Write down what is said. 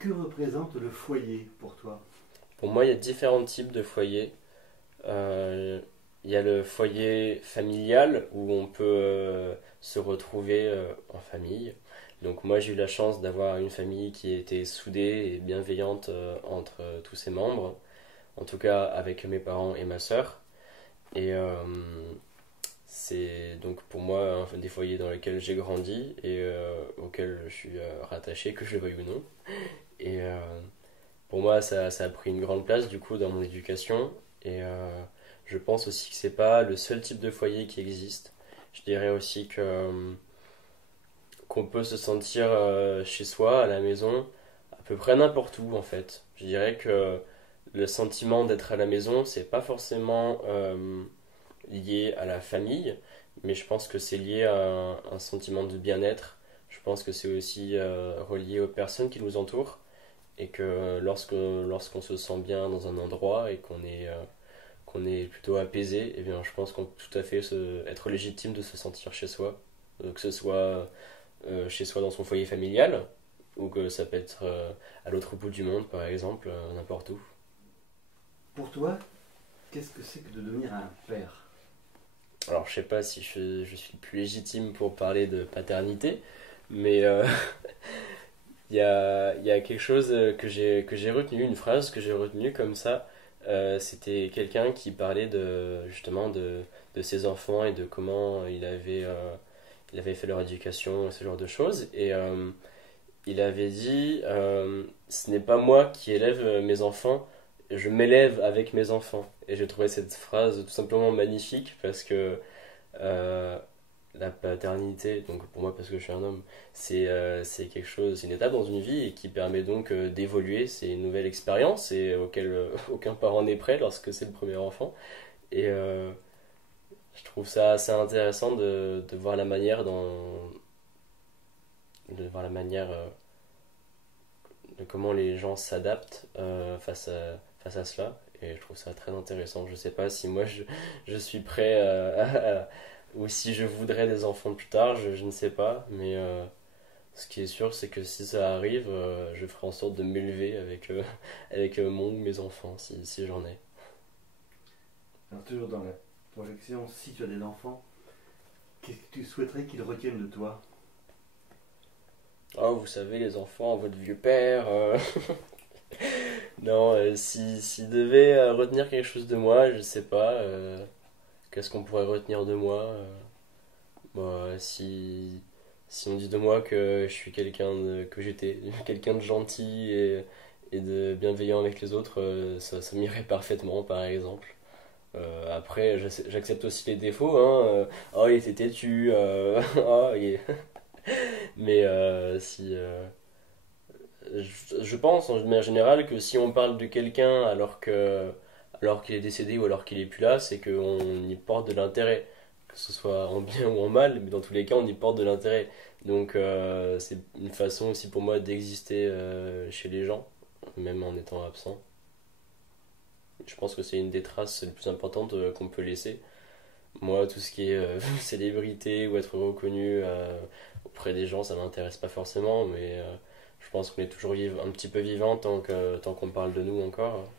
Que représente le foyer pour toi? Pour moi, il y a différents types de foyers. Il y a le foyer familial où on peut se retrouver en famille. Donc moi, j'ai eu la chance d'avoir une famille qui était soudée et bienveillante entre tous ses membres. En tout cas, avec mes parents et ma sœur. Et c'est donc pour moi un des foyers dans lesquels j'ai grandi et auxquels je suis rattaché, que je le veuille ou non. Et pour moi, ça a pris une grande place du coup dans mon éducation. Et je pense aussi que c'est pas le seul type de foyer qui existe. Je dirais aussi que qu'on peut se sentir chez soi, à la maison, à peu près n'importe où en fait. Je dirais que le sentiment d'être à la maison, c'est pas forcément lié à la famille, mais je pense que c'est lié à un sentiment de bien-être. Je pense que c'est aussi relié aux personnes qui nous entourent et que lorsqu'on se sent bien dans un endroit et qu'on est plutôt apaisé, eh bien, je pense qu'on peut tout à fait être légitime de se sentir chez soi, que ce soit chez soi dans son foyer familial ou que ça peut être à l'autre bout du monde, par exemple, n'importe où. Pour toi, qu'est-ce que c'est que de devenir un père? Alors, je sais pas si je suis le plus légitime pour parler de paternité, mais il y a quelque chose que j'ai retenu, une phrase que j'ai retenue comme ça. C'était quelqu'un qui parlait justement de ses enfants et de comment il avait fait leur éducation, ce genre de choses. Et il avait dit ce n'est pas moi qui élève mes enfants, je m'élève avec mes enfants. Et j'ai trouvé cette phrase tout simplement magnifique parce que euh, la paternité, donc pour moi parce que je suis un homme, c'est quelque chose, c'est une étape dans une vie et qui permet donc d'évoluer. C'est une nouvelle expérience et auquel aucun parent n'est prêt lorsque c'est le premier enfant. Et je trouve ça assez intéressant de voir la manière de voir la manière de comment les gens s'adaptent face à cela. Et je trouve ça très intéressant. Je sais pas si moi je suis prêt ou si je voudrais des enfants plus tard, je ne sais pas. Mais ce qui est sûr, c'est que si ça arrive, je ferai en sorte de m'élever avec mon ou mes enfants, si j'en ai. Alors, toujours dans la projection, si tu as des enfants, qu'est-ce que tu souhaiterais qu'ils retiennent de toi? Oh, vous savez, les enfants, votre vieux père. Non, s'il devait retenir quelque chose de moi, je sais pas. Qu'est-ce qu'on pourrait retenir de moi Bon, si on dit de moi que je suis que j'étais quelqu'un de gentil et de bienveillant avec les autres, ça m'irait parfaitement, par exemple. Après, j'accepte aussi les défauts, hein. Oh, il était têtu. Oh, mais si. Je pense en manière générale que si on parle de quelqu'un alors qu'il est décédé ou alors qu'il est plus là, c'est qu'on y porte de l'intérêt, que ce soit en bien ou en mal, mais dans tous les cas on y porte de l'intérêt. Donc c'est une façon aussi pour moi d'exister chez les gens, même en étant absent. Je pense que c'est une des traces les plus importantes qu'on peut laisser. Moi, tout ce qui est célébrité ou être reconnu auprès des gens, ça m'intéresse pas forcément, mais je pense qu'on est toujours un petit peu vivant tant qu'on parle de nous encore.